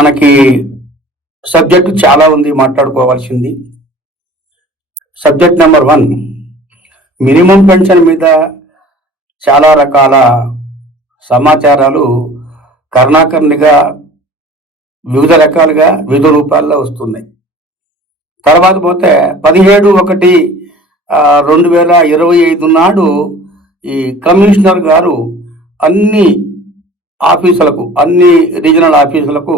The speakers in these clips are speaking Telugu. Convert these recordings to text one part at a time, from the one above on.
మనకి సబ్జెక్ట్ చాలా ఉంది మాట్లాడుకోవాల్సింది. Subject number one minimum pension మీద చాలా రకాల సమాచారాలు కర్ణాకర్ణిగా వివిధ రకాలుగా వివిధ రూపాల్లో వస్తున్నాయి. తర్వాత పోతే పదిహేడు ఒకటి రెండు వేల ఇరవై ఐదు నాడు ఈ కమిషనర్ గారు అన్ని ఆఫీసులకు అన్ని రీజనల్ ఆఫీసులకు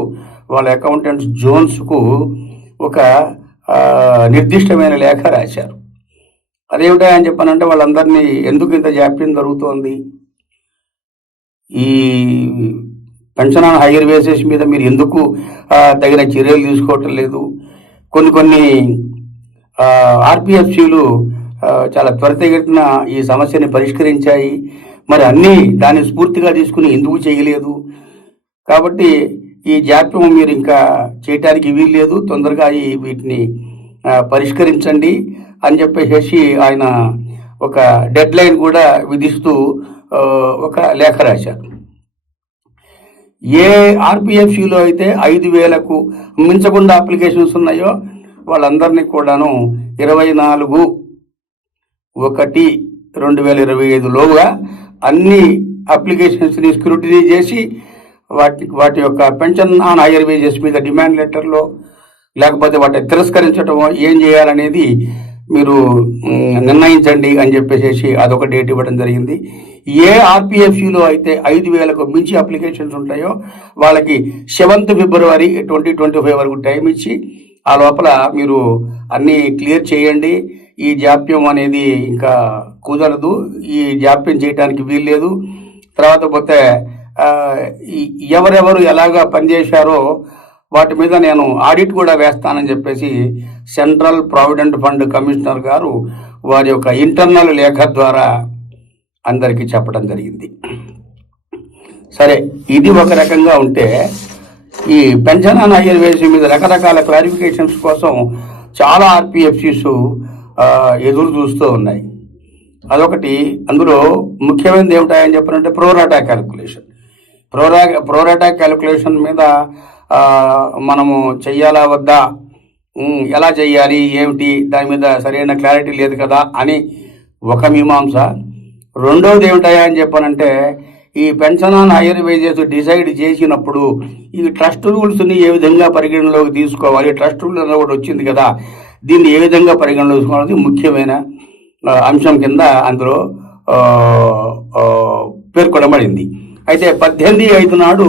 వాళ్ళ అకౌంటెంట్స్ జోన్స్కు ఒక నిర్దిష్టమైన లేఖ రాశారు. అదేమిటా అని చెప్పానంటే వాళ్ళందరినీ ఎందుకు ఇంత జాప్యం జరుగుతోంది? ఈ పెన్షన్ ఆన్ హైయర్ వేసెస్ మీద మీరు ఎందుకు తగిన చర్యలు తీసుకోవటం లేదు? కొన్ని కొన్ని ఆర్పిఎఫ్సీలు చాలా త్వరితగతిన ఈ సమస్యని పరిష్కరించాయి. మరి అన్నీ దాన్ని స్ఫూర్తిగా తీసుకుని ఎందుకు చేయలేదు? కాబట్టి ఈ జాప్యం మీరు ఇంకా చేయటానికి వీలు లేదు తొందరగా ఈ వీటిని పరిష్కరించండి అని చెప్పేసి ఆయన ఒక డెడ్ లైన్ కూడా విధిస్తూ ఒక లేఖ రాశారు. ఏ ఆర్పిఎఫ్సిలో అయితే ఐదు వేలకు మించకుండా అప్లికేషన్స్ ఉన్నాయో వాళ్ళందరినీ కూడాను ఇరవై నాలుగు ఒకటి రెండు వేల ఇరవై ఐదులోగా అన్ని అప్లికేషన్స్ని స్క్రూటినీ చేసి వాటి వాటి యొక్క పెన్షన్ ఆన్ హైయర్ వేజెస్ మీద డిమాండ్ లెటర్లో లేకపోతే వాటిని తిరస్కరించడం ఏం చేయాలనేది మీరు నిర్ణయించండి అని చెప్పేసి అదొక డేట్ ఇవ్వడం జరిగింది. ఏ ఆర్పిఎఫ్యూలో అయితే ఐదు వేలకు మించి అప్లికేషన్స్ ఉంటాయో వాళ్ళకి seventh February twenty twenty five వరకు టైం ఇచ్చి ఆ లోపల మీరు అన్నీ క్లియర్ చేయండి. ఈ జాప్యం అనేది ఇంకా కుదరదు. ఈ జాప్యం చేయడానికి వీల్లేదు. తర్వాత పోతే ఎవరెవరు ఎలాగా పనిచేశారో వాటి మీద నేను ఆడిట్ కూడా వేస్తానని చెప్పేసి సెంట్రల్ ప్రావిడెంట్ ఫండ్ కమిషనర్ గారు వారి యొక్క ఇంటర్నల్ లేఖ ద్వారా అందరికీ చెప్పడం జరిగింది. సరే ఇది ఒక రకంగా ఉంటే ఈ పెన్షన్ ఆన్ హైయర్ వేసి మీద రకరకాల క్లారిఫికేషన్స్ కోసం చాలా ఆర్పిఎఫ్సిస్ ఎదురు చూస్తూ ఉన్నాయి. అదొకటి. అందులో ముఖ్యమైనది ఏమిటాయని చెప్పారంటే ప్రోరాటా క్యాలిక్యులేషన్ ప్రోరా ప్రోరాటా క్యాలిక్యులేషన్ మీద మనము చెయ్యాలా వద్దా? ఎలా చేయాలి ఏమిటి? దాని మీద సరైన క్లారిటీ లేదు కదా అని ఒక మీమాంస. రెండవది ఏమిటాయా అని చెప్పానంటే ఈ pension on higher wages decide చేసినప్పుడు ఈ ట్రస్ట్ రూల్స్ని ఏ విధంగా పరిగణలోకి తీసుకోవాలి? ట్రస్ట్ రూల్ అనేది ఒకటి వచ్చింది కదా దీన్ని ఏ విధంగా పరిగణలో తీసుకోవాలి ముఖ్యమైన అంశం కింద అందులో పేర్కొనబడింది. అయితే పద్దెనిమిది ఐదు నాడు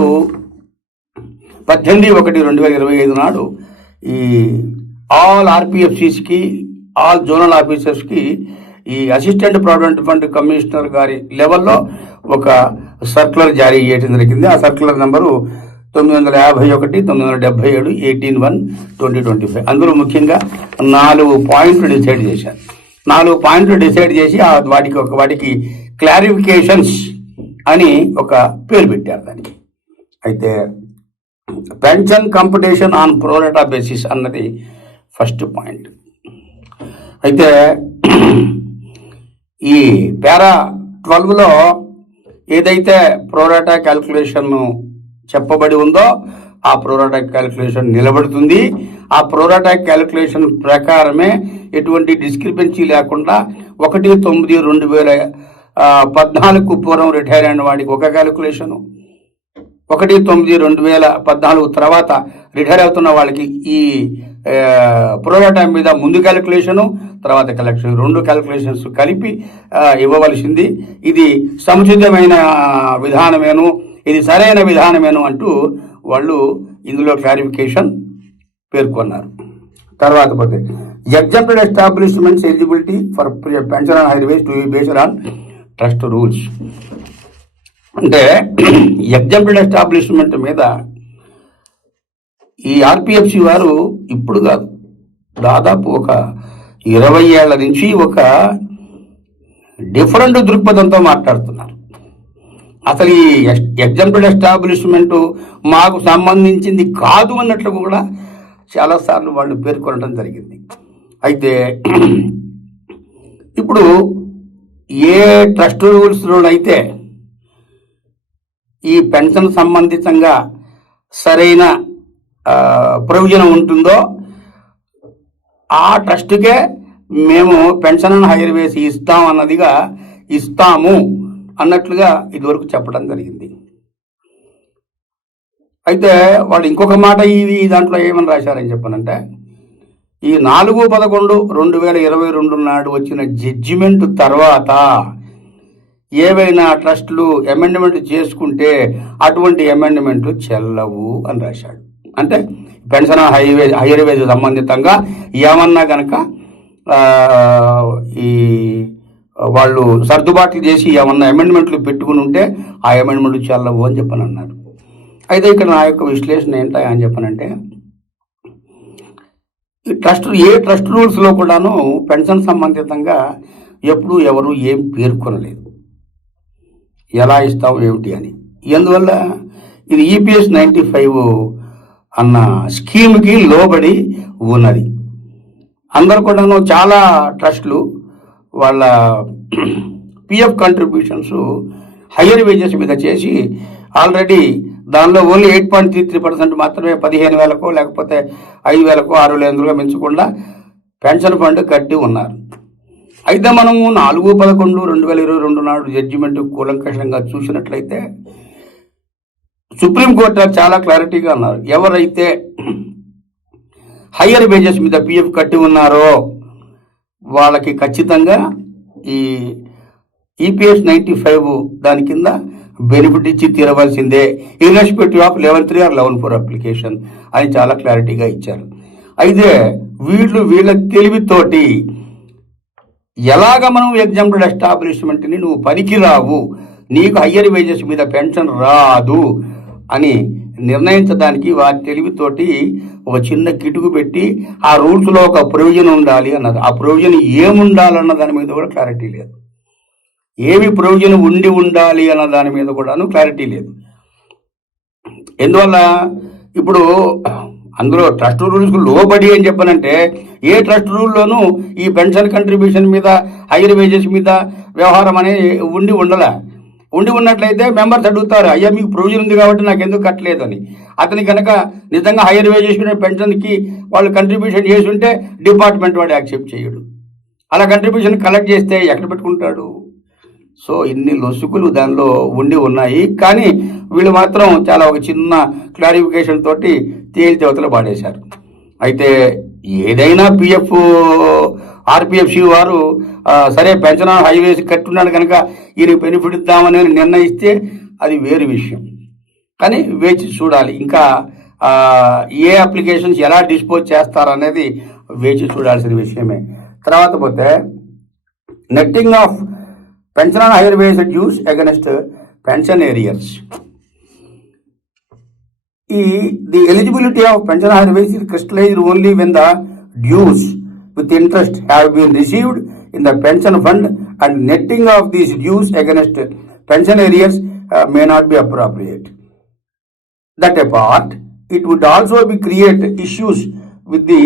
పద్దెనిమిది ఒకటి రెండు వేల ఇరవై ఐదు నాడు ఈ ఆల్ ఆర్పిఎఫ్సిస్కి ఆల్ జోనల్ ఆఫీసర్స్కి ఈ అసిస్టెంట్ ప్రావిడెంట్ ఫండ్ కమిషనర్ గారి లెవెల్లో ఒక సర్కులర్ జారీ చేయడం జరిగింది. ఆ సర్కులర్ నెంబరు తొమ్మిది వందల యాభై ఒకటి తొమ్మిది వందల డెబ్బై ఏడు eighteen one twenty twenty five. అందులో ముఖ్యంగా నాలుగు పాయింట్లు డిసైడ్ చేశారు. నాలుగు పాయింట్లు డిసైడ్ చేసి ఆ వాటికి ఒక వాటికి క్లారిఫికేషన్స్ అని ఒక పేరు పెట్టారు దానికి. అయితే pension competition on pro rata basis అన్నది ఫస్ట్ పాయింట్. అయితే ఈ పేరా ట్వెల్వ్లో ఏదైతే ప్రోరాటా క్యాల్కులేషన్ చెప్పబడి ఉందో ఆ ప్రోరాటా క్యాలిక్యులేషన్ నిలబడుతుంది. ఆ ప్రోరాటా క్యాలిక్యులేషన్ ప్రకారమే ఎటువంటి డిస్క్రిపెన్సీ లేకుండా ఒకటి తొమ్మిది రెండు వేల పద్నాలుగు పూర్వం రిటైర్ అయిన వాడికి ఒక క్యాలిక్యులేషను. ఒకటి తొమ్మిది రెండు వేల పద్నాలుగు తర్వాత రిటైర్ అవుతున్న వాళ్ళకి ఈ ప్రోడక్ట్ మీద ముందు క్యాలిక్యులేషను తర్వాత కలెక్షన్ రెండు క్యాలిక్యులేషన్స్ కలిపి ఇవ్వవలసింది. ఇది సముచితమైన విధానమేను ఇది సరైన విధానమేను అంటూ వాళ్ళు ఇందులో క్లారిఫికేషన్ పేర్కొన్నారు. తర్వాత పోతే example establishments eligibility for pension on highways to based on trust rules. అంటే ఎగ్జాంపుల్ ఎస్టాబ్లిష్మెంట్ మీద ఈ ఆర్పిఎఫ్సి వారు ఇప్పుడు కాదు. దాదాపు ఒక ఇరవై ఏళ్ళ నుంచి ఒక డిఫరెంట్ దృక్పథంతో మాట్లాడుతున్నారు. అసలు ఈ ఎగ్జాంపుల్ ఎస్టాబ్లిష్మెంట్ మాకు సంబంధించింది కాదు అన్నట్లు కూడా చాలాసార్లు వాళ్ళు పేర్కొనడం జరిగింది. అయితే ఇప్పుడు ఏ ట్రస్ట్ రూల్స్లోనైతే ఈ పెన్షన్ సంబంధితంగా సరైన ప్రయోజనం ఉంటుందో ఆ ట్రస్ట్కే మేము పెన్షన్ హైర్ వేసి ఇస్తాం అన్నదిగా ఇస్తాము అన్నట్లుగా ఇదివరకు చెప్పడం జరిగింది. అయితే వాళ్ళు ఇంకొక మాట ఇది దాంట్లో ఏమని రాశారని చెప్పనంటే ఈ నాలుగు పదకొండు రెండు వేల ఇరవై రెండు నాడు వచ్చిన జడ్జిమెంట్ తర్వాత ఏవైనా ట్రస్టులు అమెండ్మెంట్ చేసుకుంటే అటువంటి అమెండ్మెంట్లు చెల్లవు అని రాశాడు. అంటే పెన్షన్ హైవే హైయర్ వేజ్ సంబంధితంగా ఏమన్నా కనుక ఈ వాళ్ళు సర్దుబాట్లు చేసి ఏమన్నా అమెండ్మెంట్లు పెట్టుకుని ఉంటే ఆ అమెండ్మెంట్లు చెల్లవు అని చెప్పని అన్నారు అయితే ఇక్కడ నా యొక్క విశ్లేషణ ఏంటా అని చెప్పనంటే ఈ ట్రస్ట్ ఏ ట్రస్ట్ రూల్స్లో కూడాను పెన్షన్ సంబంధితంగా ఎప్పుడు ఎవరు ఏం పేర్కొనలేదు. ఎలా ఇస్తాం ఏమిటి అని. ఎందువల్ల ఇది ఈపీఎస్ నైంటీ ఫైవ్ అన్న స్కీమ్కి లోబడి ఉన్నది. అందరు కూడాను చాలా ట్రస్ట్లు వాళ్ళ పిఎఫ్ కంట్రిబ్యూషన్స్ హయ్యర్ వేజెస్ మీద చేసి ఆల్రెడీ దానిలో only eight point three three percent మాత్రమే పదిహేను వేలకు లేకపోతే ఐదు వేలకు ఆరు వేల పెంచకుండా పెన్షన్ ఫండ్ కట్టి ఉన్నారు. అయితే మనము నాలుగు పదకొండు రెండు వేల ఇరవై రెండు నాడు జడ్జిమెంట్ కూలంకషంగా చూసినట్లయితే సుప్రీంకోర్టు చాలా క్లారిటీగా అన్నారు. ఎవరైతే హయ్యర్ వేజెస్ మీద పిఎఫ్ కట్టి ఉన్నారో వాళ్ళకి ఖచ్చితంగా ఈ ఈపీఎస్ నైంటీ ఫైవ్ దాని కింద బెనిఫిట్ ఇచ్చి తీరవలసిందే. Irrespective of eleven three or eleven four application అని చాలా క్లారిటీగా ఇచ్చారు. అయితే వీళ్ళు వీళ్ళ తెలివితోటి ఎలాగ మనం ఎగ్జాంపుల్ ఎస్టాబ్లిష్మెంట్ని నువ్వు పనికిరావు నీకు హయ్యర్ వేజెస్ మీద పెన్షన్ రాదు అని నిర్ణయించడానికి వారి తెలివితోటి ఒక చిన్న కిటుకు పెట్టి ఆ రూల్స్లో ఒక ప్రొవిజన్ ఉండాలి అన్నారు ఆ ప్రొవిజన్ ఏముండాలన్న దాని మీద కూడా క్లారిటీ లేదు. ఏమి ప్రొవిజన్ ఉండి ఉండాలి అన్న దాని మీద కూడాను క్లారిటీ లేదు. ఎందువల్ల? ఇప్పుడు అందులో ట్రస్ట్ రూల్స్కు లోబడి అని చెప్పనంటే ఏ ట్రస్ట్ రూల్లోనూ ఈ పెన్షన్ కంట్రిబ్యూషన్ మీద హైయర్ వేజెస్ మీద వ్యవహారం అనేది ఉండి ఉండలే. ఉండి ఉన్నట్లయితే మెంబర్స్ అడుగుతారు అయ్యా మీకు ప్రొవిజన్ ఉంది కాబట్టి నాకు ఎందుకు కట్టలేదని అతని కనుక నిజంగా హైయర్ వేజెస్ మీద పెన్షన్కి వాళ్ళు కంట్రిబ్యూషన్ చేసి ఉంటే డిపార్ట్మెంట్ వాడు యాక్సెప్ట్ చేయడు. అలా కంట్రిబ్యూషన్ కలెక్ట్ చేస్తే ఎక్కడ పెట్టుకుంటాడు? సో ఇన్ని లొసుకులు దానిలో ఉండి ఉన్నాయి. కానీ వీళ్ళు మాత్రం చాలా ఒక చిన్న క్లారిఫికేషన్ తోటి తేలితేవతలు పాడేశారు. అయితే ఏదైనా పిఎఫ్ ఆర్పిఎఫ్సి వారు సరే పెన్షన్ హైవేస్ కట్టున్నాడు కనుక ఈయన బెనిఫిట్ ఇద్దామని నిర్ణయిస్తే అది వేరు విషయం. కానీ వేచి చూడాలి. ఇంకా ఏ అప్లికేషన్స్ ఎలా డిస్పోజ్ చేస్తారనేది వేచి చూడాల్సిన విషయమే. తర్వాత పోతే netting of Pension on higher wage dues against pension areas. E, the eligibility of pension higher wage is crystallized only when the dues with interest have been received in the pension fund and netting of these dues against pension areas uh, may not be appropriate. That apart, it would also be create issues with the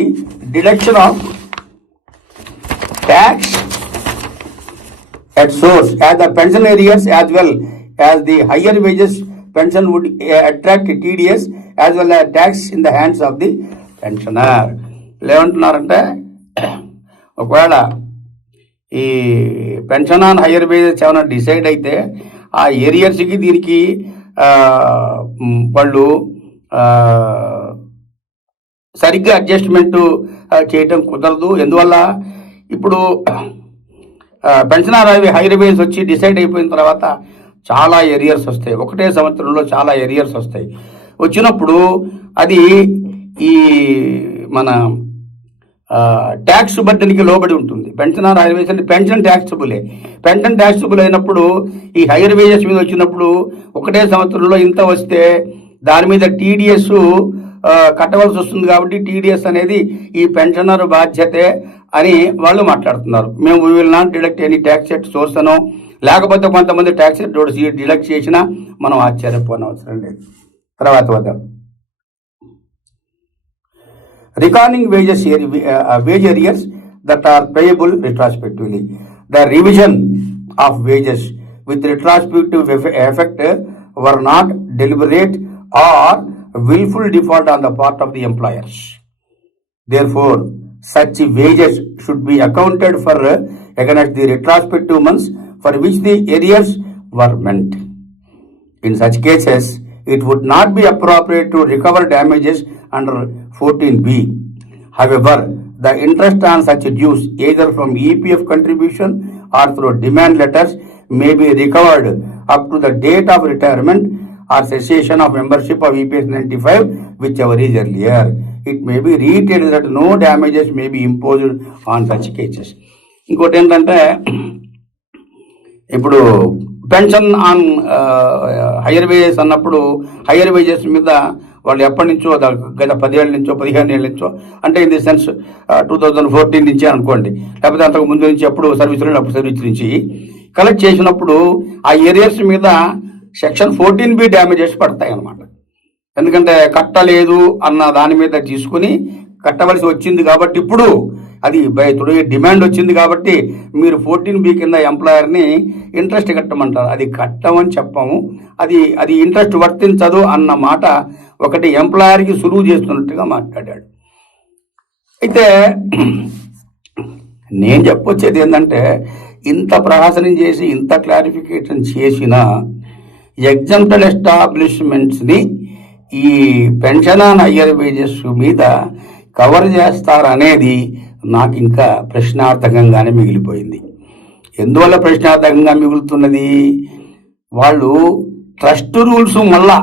deduction of tax at source as the pension arrears as well as the higher wages pension would uh, attract TDS as well as tax in the hands of the pensioner. ఏమంటున్నారంటే ఒకవేళ ఈ పెన్షన్ ఆన్ హయ్యర్ వేజెస్ ఏమైనా డిసైడ్ అయితే ఆ ఏరియర్స్కి దీనికి వాళ్ళు సరిగ్గా అడ్జస్ట్మెంట్ చేయటం కుదరదు ఎందువల్ల ఇప్పుడు పెన్షన్ హైర్ వేస్ వచ్చి డిసైడ్ అయిపోయిన తర్వాత చాలా ఏరియర్స్ వస్తాయి. ఒకటే సంవత్సరంలో చాలా ఏరియర్స్ వస్తాయి. వచ్చినప్పుడు అది ఈ మన ట్యాక్స్ బర్డన్కి లోబడి ఉంటుంది. పెన్షన్ ఆర్ హైర్ వేస్ అంటే పెన్షన్ ట్యాక్సబులే. పెన్షన్ ట్యాక్సబుల్ అయినప్పుడు ఈ హైర్ వేజెస్ మీద వచ్చినప్పుడు ఒకటే సంవత్సరంలో ఇంత వస్తే దాని మీద టీడీఎస్ కట్టవలసి వస్తుంది కాబట్టి టీడీఎస్ అనేది ఈ పెన్షనర్ బాధ్యతే అని వాళ్ళు మాట్లాడుతున్నారు. మేము will not deduct any tax set చూస్తాను లేకపోతే కొంతమంది ట్యాక్స్ సెట్ చూడసి డిడక్ట్ చేసినా మనం ఆశ్చర్యపోయిన అవసరం లేదు. తర్వాత వద్ద. Recording wages wage arrears that are payable retrospectively the revision of wages with retrospective effect were not deliberate or wilful default on the part of the employers therefore such wages should be accounted for uh, against the retrospective months for which the arrears were meant. In such cases, it would not be appropriate to recover damages under 14b. However, the interest on such dues, either from EPF contribution or through demand letters, may be recovered up to the date of retirement or cessation of membership of EPS 95, whichever is earlier. It may be reiterated that no damages may be imposed on such cases ఇంకోటి ఏంటంటే ఇప్పుడు పెన్షన్ ఆన్ హయ్యర్ వేజెస్ అన్నప్పుడు హైయర్ వేజెస్ మీద వాళ్ళు ఎప్పటి నుంచో గత పదిహేళ్ళ నుంచో పదిహేను ఏళ్ళ నుంచో అంటే in the sense two thousand fourteen నుంచి అనుకోండి. లేకపోతే అంతకు ముందు నుంచి ఎప్పుడు సర్వీసులు అప్పుడు సర్వీస్ నుంచి కలెక్ట్ చేసినప్పుడు ఆ ఏరియాస్ మీద సెక్షన్ ఫోర్టీన్ బి డ్యామేజెస్ పడతాయి అన్నమాట ఎందుకంటే కట్టలేదు అన్న దాని మీద తీసుకుని కట్టవలసి వచ్చింది కాబట్టి ఇప్పుడు అది బై డిమాండ్ వచ్చింది కాబట్టి మీరు ఫోర్టీన్ బి కింద ఎంప్లాయర్ని ఇంట్రెస్ట్ కట్టమంటారు. అది కట్టమని చెప్పము. అది అది ఇంట్రెస్ట్ వర్తించదు అన్న మాట ఒకటి ఎంప్లాయర్కి సులువు చేస్తున్నట్టుగా మాట్లాడాడు. అయితే నేను చెప్పొచ్చేది ఏంటంటే ఇంత ప్రహసనం చేసి ఇంత క్లారిఫికేషన్ చేసిన ఎగ్జాంపుల్ ఎస్టాబ్లిష్మెంట్స్ని ఈ పెన్షన్ ఆన్ హయ్యర్ వేజెస్ మీద కవర్ చేస్తారనేది నాకు ఇంకా ప్రశ్నార్థకంగానే మిగిలిపోయింది. ఎందువల్ల ప్రశ్నార్థకంగా మిగులుతున్నది? వాళ్ళు ట్రస్ట్ రూల్స్ మళ్ళా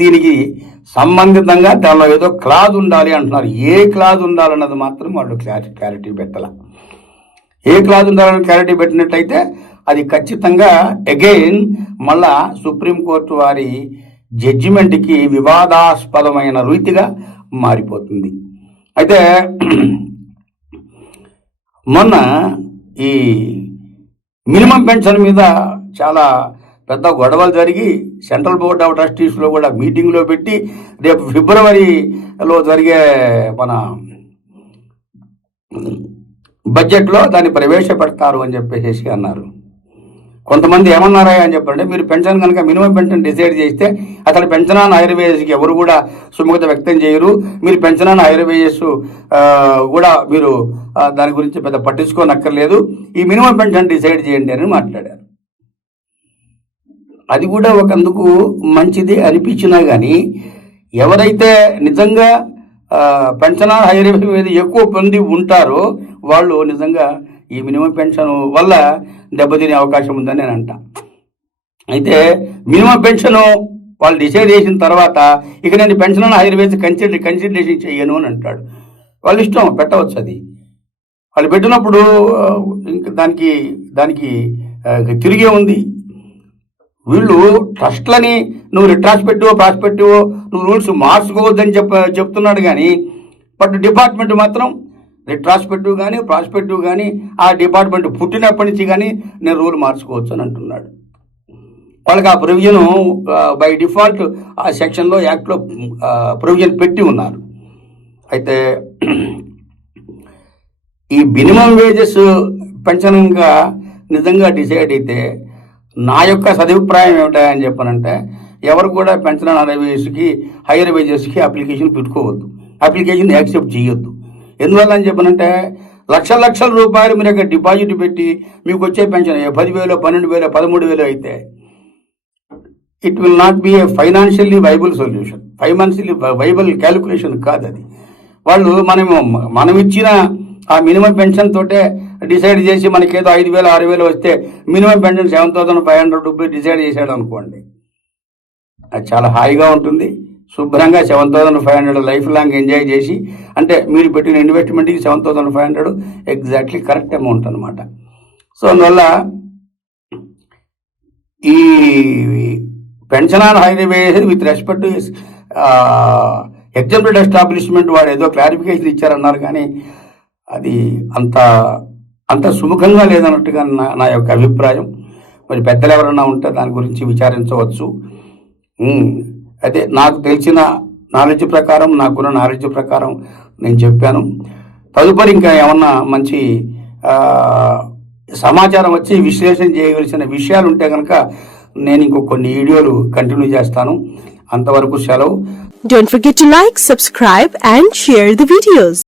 దీనికి సంబంధితంగా దానిలో ఏదో క్లాజ్ ఉండాలి అంటున్నారు. ఏ క్లాజ్ ఉండాలన్నది మాత్రం వాళ్ళు క్లారిటీ క్లారిటీ పెట్టాల. ఏ క్లాజ్ ఉండాలని క్లారిటీ పెట్టినట్టయితే అది ఖచ్చితంగా అగైన్ మళ్ళా సుప్రీంకోర్టు వారి జడ్జిమెంట్కి వివాదాస్పదమైన రీతిగా మారిపోతుంది. అయితే మొన్న ఈ మినిమం పెన్షన్ మీద చాలా పెద్ద గొడవలు జరిగి సెంట్రల్ బోర్డ్ ఆఫ్ ట్రస్టీస్లో కూడా మీటింగ్లో పెట్టి రేపు ఫిబ్రవరిలో జరిగే మన బడ్జెట్లో దాన్ని ప్రవేశపెడతారు అని చెప్పేసి అన్నారు. కొంతమంది ఏమన్నారా అని చెప్పంటే మీరు పెన్షన్ కనుక మినిమం పెన్షన్ డిసైడ్ చేస్తే అతని పెన్షన్ ఆన్ ఆయుర్వేదస్కి ఎవరు కూడా సుముఖత వ్యక్తం చేయరు. మీరు పెన్షన్ ఆన్ ఆయుర్వేదస్ కూడా మీరు దాని గురించి పెద్ద పట్టించుకోనక్కర్లేదు. ఈ మినిమం పెన్షన్ డిసైడ్ చేయండి అని మాట్లాడారు. అది కూడా ఒకందుకు మంచిది అనిపించినా కానీ ఎవరైతే నిజంగా ఆ, పెన్షన్ హైర్ మీద ఎక్కువ పొంది ఉంటారో వాళ్ళు నిజంగా ఈ మినిమం పెన్షన్ వల్ల దెబ్బతినే అవకాశం ఉందని నేను అంట. అయితే మినిమం పెన్షన్ వాళ్ళు డిసైడ్ చేసిన తర్వాత ఇక నేను పెన్షన్ హైర్ వేసి కన్సిడర్ కన్సిడరేషన్ చేయను అని అంటాడు. వాళ్ళు ఇష్టం పెట్టవచ్చు అది. వాళ్ళు పెట్టినప్పుడు ఇంకా దానికి దానికి తిరిగే ఉంది. వీళ్ళు ట్రస్ట్లని నువ్వు రిట్రాస్ పెట్టివో ప్రాస్ పెట్టివో నువ్వు రూల్స్ మార్చుకోవద్దని చెప్ప చెప్తున్నాడు కానీ బట్ డిపార్ట్మెంట్ మాత్రం రిట్రాస్పెక్టివ్ కానీ ప్రాస్పెక్టివ్ కానీ ఆ డిపార్ట్మెంట్ పుట్టినప్పటి నుంచి కానీ నేను రూల్ మార్చుకోవచ్చు అని అంటున్నాడు. వాళ్ళకి ఆ ప్రొవిజన్ బై డిఫాల్ట్ ఆ సెక్షన్లో యాక్ట్లో ప్రొవిజన్ పెట్టి ఉన్నారు. అయితే ఈ మినిమం వేజెస్ పెన్షన్గా నిజంగా డిసైడ్ అయితే నా యొక్క సదభిప్రాయం ఏమిటని చెప్పనంటే ఎవరు కూడా పెన్షన్ అనే వేస్కి హైయర్ వేజెస్కి అప్లికేషన్ పెట్టుకోవద్దు. అప్లికేషన్ యాక్సెప్ట్ చేయొద్దు. ఎందువల్ల అని చెప్పనంటే లక్ష లక్షల రూపాయలు మీరు ఇక్కడ డిపాజిట్ పెట్టి మీకు వచ్చే పెన్షన్ పదివేలు పన్నెండు వేలు పదమూడు వేలు అయితే it will not be a financially viable solution financially viable calculation కాదు అది. వాళ్ళు మనము మనం ఇచ్చిన ఆ మినిమం పెన్షన్ తోటే డిసైడ్ చేసి మనకి ఏదో ఐదు వేలు ఆరు వేలు వస్తే minimum pension seven thousand five hundred rupees decide చేశాడు అనుకోండి. అది చాలా హాయిగా ఉంటుంది. శుభ్రంగా seven thousand five hundred life long enjoy చేసి అంటే మీరు పెట్టిన ఇన్వెస్ట్మెంట్కి seven thousand five hundred exactly correct amount అనమాట సో అందువల్ల ఈ pension on highway with respect example establishment వాడు ఏదో క్లారిఫికేషన్ ఇచ్చారన్నారు కానీ అది అంత అంత సుముఖంగా లేదన్నట్టుగా నా నా యొక్క అభిప్రాయం. మరి పెద్దలు ఎవరైనా ఉంటే దాని గురించి విచారించవచ్చు. అయితే నాకు తెలిసిన నాలెడ్జ్ ప్రకారం నాకున్న నాలెడ్జ్ ప్రకారం నేను చెప్పాను. తదుపరి ఇంకా ఏమన్నా మంచి సమాచారం వచ్చి విశ్లేషణ చేయవలసిన విషయాలు ఉంటే కనుక నేను ఇంకో కొన్ని వీడియోలు కంటిన్యూ చేస్తాను. అంతవరకు సెలవు. Don't forget to like subscribe and share the videos.